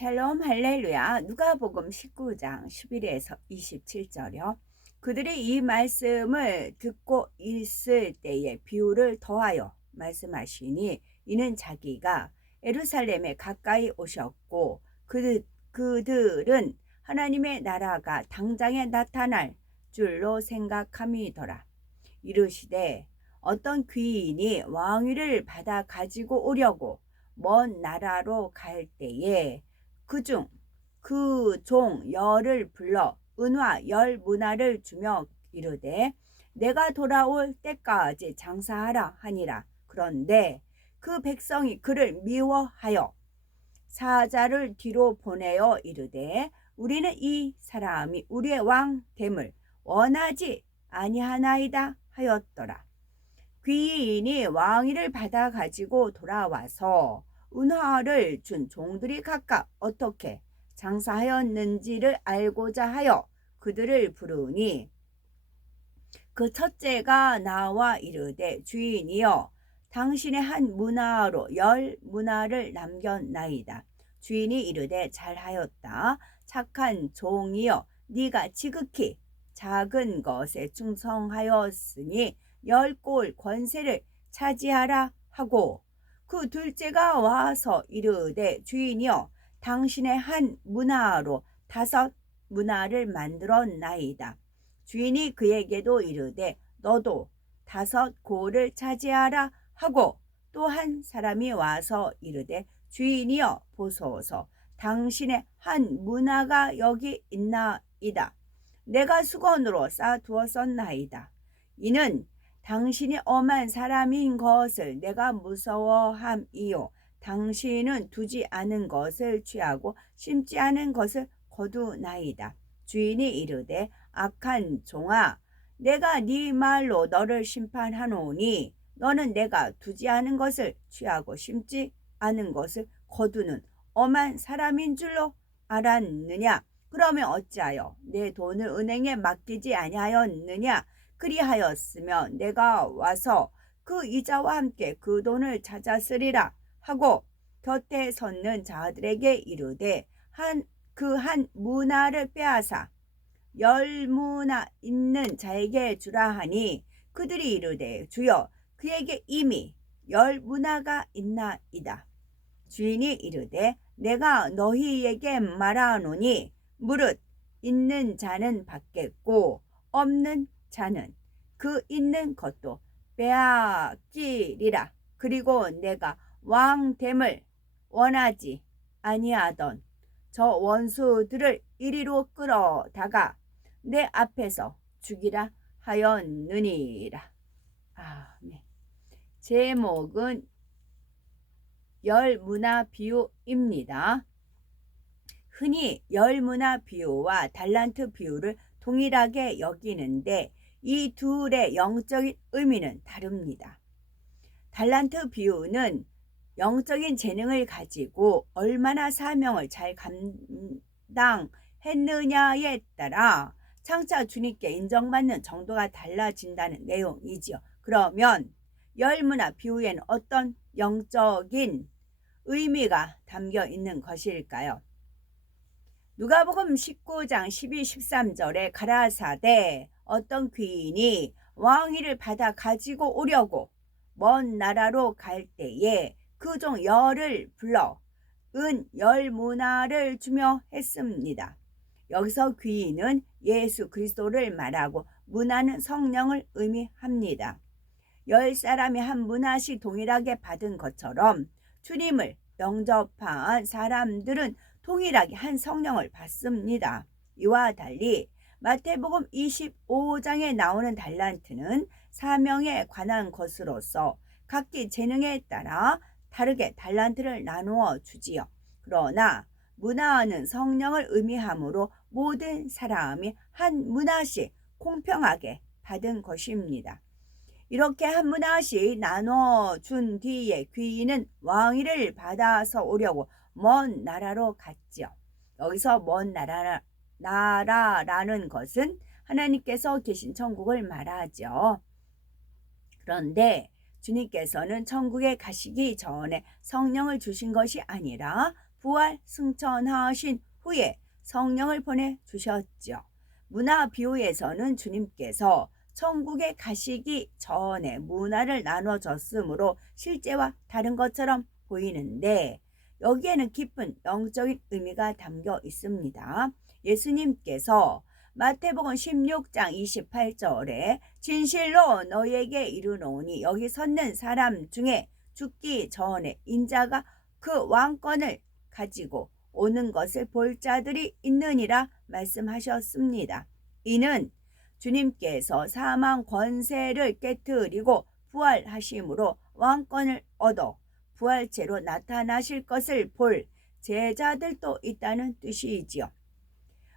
샬롬 할렐루야. 누가복음 19장 11에서 27절이요. 그들이 이 말씀을 듣고 있을 때에 비유를 더하여 말씀하시니 이는 자기가 예루살렘에 가까이 오셨고 그들은 하나님의 나라가 당장에 나타날 줄로 생각함이더라. 이르시되 어떤 귀인이 왕위를 받아 가지고 오려고 먼 나라로 갈 때에 그중 그 종 열을 불러 은화 열 문화를 주며 이르되 내가 돌아올 때까지 장사하라 하니라. 그런데 그 백성이 그를 미워하여 사자를 뒤로 보내어 이르되 우리는 이 사람이 우리의 왕 됨을 원하지 아니하나이다 하였더라. 귀인이 왕위를 받아 가지고 돌아와서 은화를 준 종들이 각각 어떻게 장사하였는지를 알고자 하여 그들을 부르니 그 첫째가 나와 이르되 주인이여 당신의 한 문화로 열 문화를 남겼나이다. 주인이 이르되 잘하였다. 착한 종이여 네가 지극히 작은 것에 충성하였으니 10골 권세를 차지하라 하고 그 둘째가 와서 이르되 주인이여 당신의 한 문화로 5 문화를 만들었나이다. 주인이 그에게도 이르되 너도 5 골을 차지하라 하고 또 한 사람이 와서 이르되 주인이여 보소서 당신의 한 문화가 여기 있나이다. 내가 수건으로 싸두었었나이다. 이는 당신이 엄한 사람인 것을 내가 무서워함이요 당신은 두지 않은 것을 취하고 심지 않은 것을 거두나이다. 주인이 이르되 악한 종아 내가 네 말로 너를 심판하노니 너는 내가 두지 않은 것을 취하고 심지 않은 것을 거두는 엄한 사람인 줄로 알았느냐? 그러면 어찌하여 내 돈을 은행에 맡기지 아니하였느냐? 그리하였으면 내가 와서 그 이자와 함께 그 돈을 찾았으리라 하고 곁에 섰는 자들에게 이르되 그 한 문화를 빼앗아 10 문화 있는 자에게 주라 하니 그들이 이르되 주여 그에게 이미 10 문화가 있나이다. 주인이 이르되 내가 너희에게 말하노니 무릇 있는 자는 받겠고 없는 자는 그 있는 것도 빼앗기리라. 그리고 내가 왕됨을 원하지 아니하던 저 원수들을 이리로 끌어다가 내 앞에서 죽이라 하였느니라. 아멘. 제목은 열 문화 비유입니다. 흔히 열 문화 비유와 달란트 비유를 동일하게 여기는데 이 둘의 영적인 의미는 다릅니다. 달란트 비유는 영적인 재능을 가지고 얼마나 사명을 잘 감당했느냐에 따라 장차 주님께 인정받는 정도가 달라진다는 내용이지요. 그러면 열 문화 비유에는 어떤 영적인 의미가 담겨 있는 것일까요? 누가복음 19장 12, 13절에 가라사대 어떤 귀인이 왕위를 받아 가지고 오려고 먼 나라로 갈 때에 그 종 열을 불러 은 10 문화를 주며 했습니다. 여기서 귀인은 예수 그리스도를 말하고 문화는 성령을 의미합니다. 10 사람이 한 문화씩 동일하게 받은 것처럼 주님을 영접한 사람들은 동일하게 한 성령을 받습니다. 이와 달리 마태복음 25장에 나오는 달란트는 사명에 관한 것으로서 각기 재능에 따라 다르게 달란트를 나누어 주지요. 그러나 문화는 성령을 의미하므로 모든 사람이 한 문화씩 공평하게 받은 것입니다. 이렇게 한 문화씩 나눠준 뒤에 귀인은 왕위를 받아서 오려고 먼 나라로 갔지요. 여기서 먼 나라라는 것은 하나님께서 계신 천국을 말하죠. 그런데 주님께서는 천국에 가시기 전에 성령을 주신 것이 아니라 부활 승천하신 후에 성령을 보내주셨죠. 문화 비유에서는 주님께서 천국에 가시기 전에 문화를 나눠줬으므로 실제와 다른 것처럼 보이는데 여기에는 깊은 영적인 의미가 담겨 있습니다. 예수님께서 마태복음 16장 28절에 진실로 너희에게 이르노니 여기 섰는 사람 중에 죽기 전에 인자가 그 왕권을 가지고 오는 것을 볼 자들이 있느니라 말씀하셨습니다. 이는 주님께서 사망 권세를 깨뜨리고 부활하심으로 왕권을 얻어 부활체로 나타나실 것을 볼 제자들도 있다는 뜻이지요.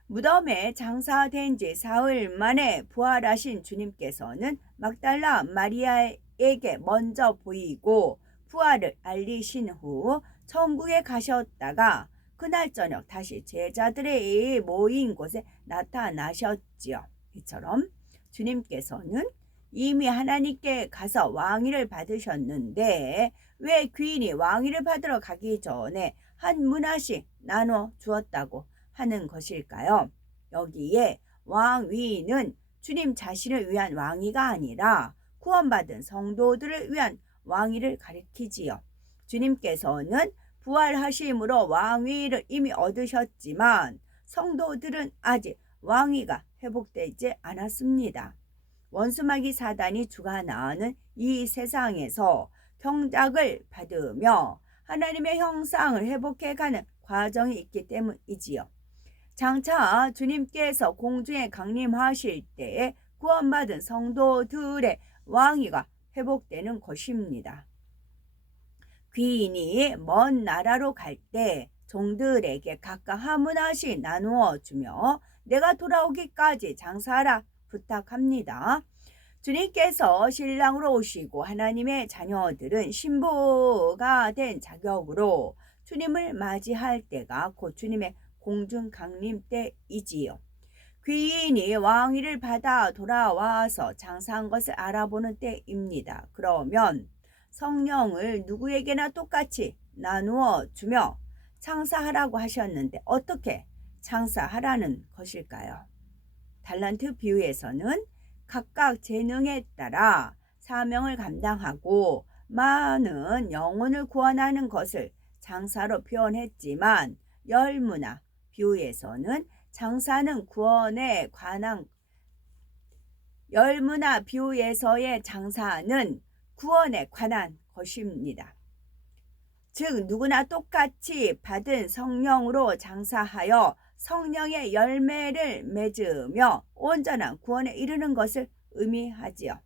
무덤에 장사된 지 사흘 만에 부활하신 주님께서는 막달라 마리아에게 먼저 보이고 부활을 알리신 후 천국에 가셨다가 그날 저녁 다시 제자들의 모인 곳에 나타나셨지요. 이처럼 주님께서는 이미 하나님께 가서 왕위를 받으셨는데 왜 귀인이 왕위를 받으러 가기 전에 한 문화씩 나눠 주었다고 하는 것일까요? 여기에 왕위는 주님 자신을 위한 왕위가 아니라 구원받은 성도들을 위한 왕위를 가리키지요. 주님께서는 부활하심으로 왕위를 이미 얻으셨지만 성도들은 아직 왕위가 회복되지 않았습니다. 원수마귀 사단이 주관하는 이 세상에서 경작을 받으며 하나님의 형상을 회복해가는 과정이 있기 때문이지요. 장차 주님께서 공중에 강림하실 때에 구원받은 성도들의 왕위가 회복되는 것입니다. 귀인이 먼 나라로 갈 때 종들에게 각각 한 문화씩 나누어 주며 내가 돌아오기까지 장사하라 부탁합니다. 주님께서 신랑으로 오시고 하나님의 자녀들은 신부가 된 자격으로 주님을 맞이할 때가 곧 주님의 공중 강림 때이지요. 귀인이 왕위를 받아 돌아와서 장사한 것을 알아보는 때입니다. 그러면 성령을 누구에게나 똑같이 나누어 주며 장사하라고 하셨는데 어떻게 장사하라는 것일까요? 달란트 비유에서는 각각 재능에 따라 사명을 감당하고 많은 영혼을 구원하는 것을 장사로 표현했지만 열문화 비유에서는 장사는 구원에 관한 열문화 비유에서의 장사는 구원에 관한 것입니다. 즉 누구나 똑같이 받은 성령으로 장사하여 성령의 열매를 맺으며 온전한 구원에 이르는 것을 의미하지요.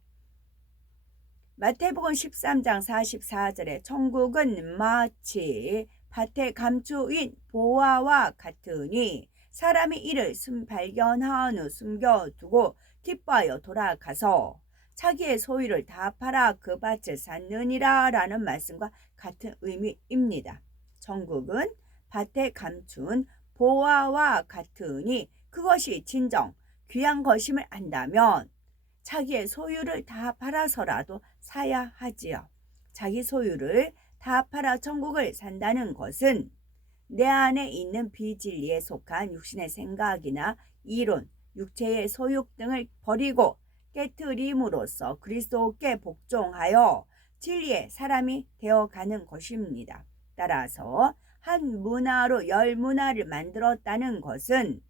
마태복음 13장 44절에 천국은 마치 밭에 감추인 보화와 같으니 사람이 이를 발견한 후 숨겨두고 기뻐하여 돌아가서 자기의 소유를 다 팔아 그 밭을 샀느니라 라는 말씀과 같은 의미입니다. 천국은 밭에 감춘 보화와 같으니 그것이 진정 귀한 것임을 안다면 자기의 소유를 다 팔아서라도 사야 하지요. 자기 소유를 다 팔아 천국을 산다는 것은 내 안에 있는 비진리에 속한 육신의 생각이나 이론, 육체의 소욕 등을 버리고 깨트림으로써 그리스도께 복종하여 진리의 사람이 되어가는 것입니다. 따라서 한 문화로 열 문화를 만들었다는 것은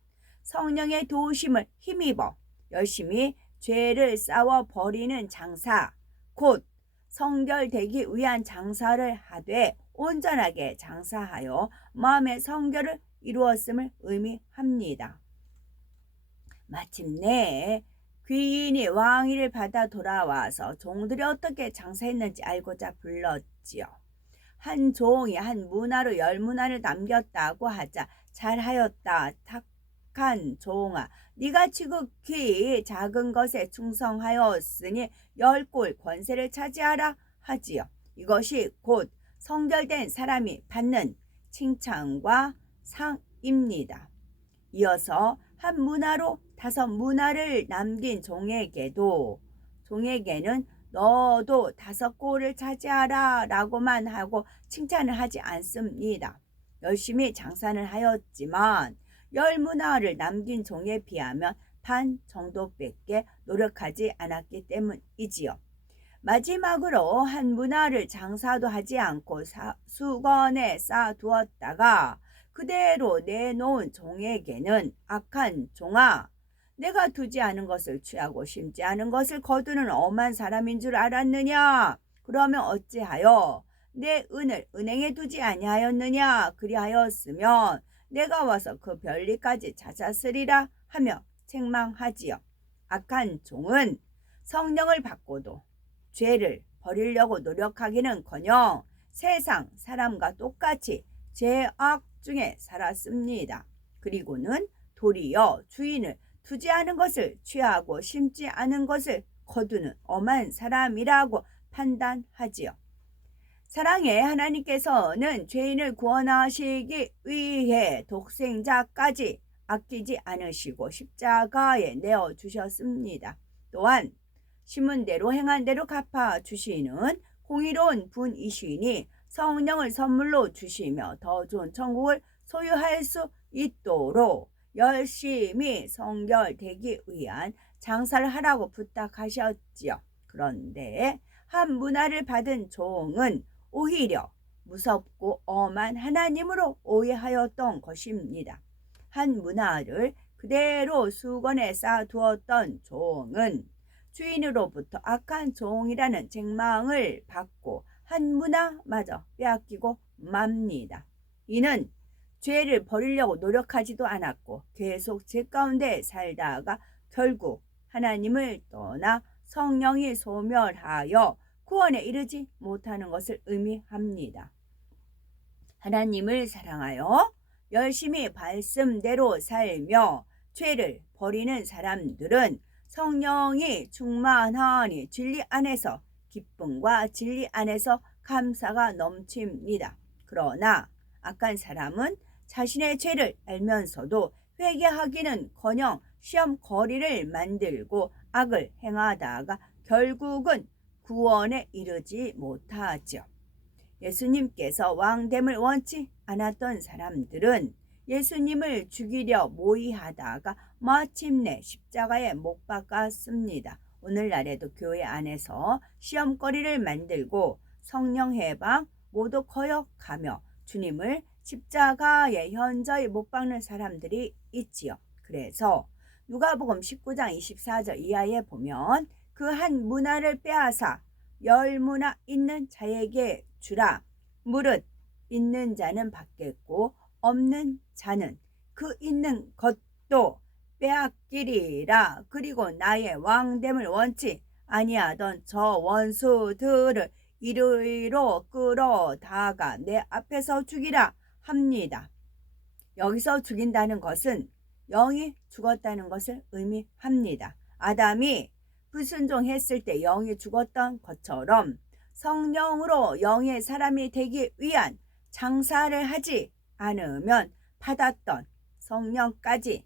성령의 도우심을 힘입어 열심히 죄를 싸워 버리는 장사, 곧 성결되기 위한 장사를 하되 온전하게 장사하여 마음의 성결을 이루었음을 의미합니다. 마침내 귀인이 왕위를 받아 돌아와서 종들이 어떻게 장사했는지 알고자 불렀지요. 한 종이 한 문화로 열 문화를 남겼다고 하자 잘하였다 착한 종아 네가 지극히 작은 것에 충성하였으니 10골 권세를 차지하라 하지요. 이것이 곧 성결된 사람이 받는 칭찬과 상입니다. 이어서 한 문화로 5 문화를 남긴 종에게는 너도 5골을 차지하라 라고만 하고 칭찬을 하지 않습니다. 열심히 장사는 하였지만 열 문화를 남긴 종에 비하면 반 정도밖에 노력하지 않았기 때문이지요. 마지막으로 한 문화를 장사도 하지 않고 수건에 쌓아두었다가 그대로 내놓은 종에게는 악한 종아, 내가 두지 않은 것을 취하고 심지 않은 것을 거두는 엄한 사람인 줄 알았느냐? 그러면 어찌하여 내 은을 은행에 두지 아니하였느냐? 그리하였으면 내가 와서 그 별리까지 찾았으리라 하며 책망하지요. 악한 종은 성령을 받고도 죄를 버리려고 노력하기는커녕 세상 사람과 똑같이 죄악 중에 살았습니다. 그리고는 도리어 주인을 두지 않은 것을 취하고 심지 않은 것을 거두는 엄한 사람이라고 판단하지요. 사랑의 하나님께서는 죄인을 구원하시기 위해 독생자까지 아끼지 않으시고 십자가에 내어주셨습니다. 또한 심은 대로 행한 대로 갚아주시는 공의로운 분이시니 성령을 선물로 주시며 더 좋은 천국을 소유할 수 있도록 열심히 성결되기 위한 장사를 하라고 부탁하셨지요. 그런데 한 문화를 받은 종은 오히려 무섭고 엄한 하나님으로 오해하였던 것입니다. 한 문화를 그대로 수건에 쌓아두었던 종은 주인으로부터 악한 종이라는 책망을 받고 한 문화마저 빼앗기고 맙니다. 이는 죄를 버리려고 노력하지도 않았고 계속 죄 가운데 살다가 결국 하나님을 떠나 성령이 소멸하여 구원에 이르지 못하는 것을 의미합니다. 하나님을 사랑하여 열심히 말씀대로 살며 죄를 버리는 사람들은 성령이 충만하니 진리 안에서 기쁨과 진리 안에서 감사가 넘칩니다. 그러나 악한 사람은 자신의 죄를 알면서도 회개하기는커녕 시험거리를 만들고 악을 행하다가 결국은 구원에 이르지 못하죠. 예수님께서 왕됨을 원치 않았던 사람들은 예수님을 죽이려 모의하다가 마침내 십자가에 못 박았습니다. 오늘날에도 교회 안에서 시험거리를 만들고 성령 해방 모두 거역하며 주님을 십자가에 현저히 못 박는 사람들이 있지요. 그래서 누가복음 19장 24절 이하에 보면 그 한 문화를 빼앗아 열 문화 있는 자에게 주라. 무릇 있는 자는 받겠고 없는 자는 그 있는 것도 빼앗기리라. 그리고 나의 왕됨을 원치 아니하던 저 원수들을 이리로 끌어다가 내 앞에서 죽이라 합니다. 여기서 죽인다는 것은 영이 죽었다는 것을 의미합니다. 아담이 불순종했을 때 영이 죽었던 것처럼 성령으로 영의 사람이 되기 위한 장사를 하지 않으면 받았던 성령까지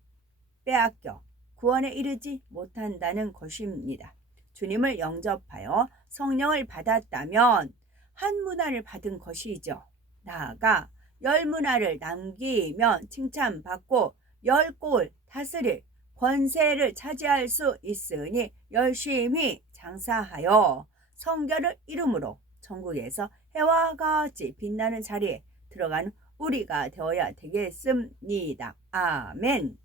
빼앗겨 구원에 이르지 못한다는 것입니다. 주님을 영접하여 성령을 받았다면 한 문화를 받은 것이죠. 나아가 열 문화를 남기면 칭찬받고 열 골 다스릴 권세를 차지할 수 있으니 열심히 장사하여 성결을 이름으로 천국에서 해와 같이 빛나는 자리에 들어가는 우리가 되어야 되겠습니다. 아멘.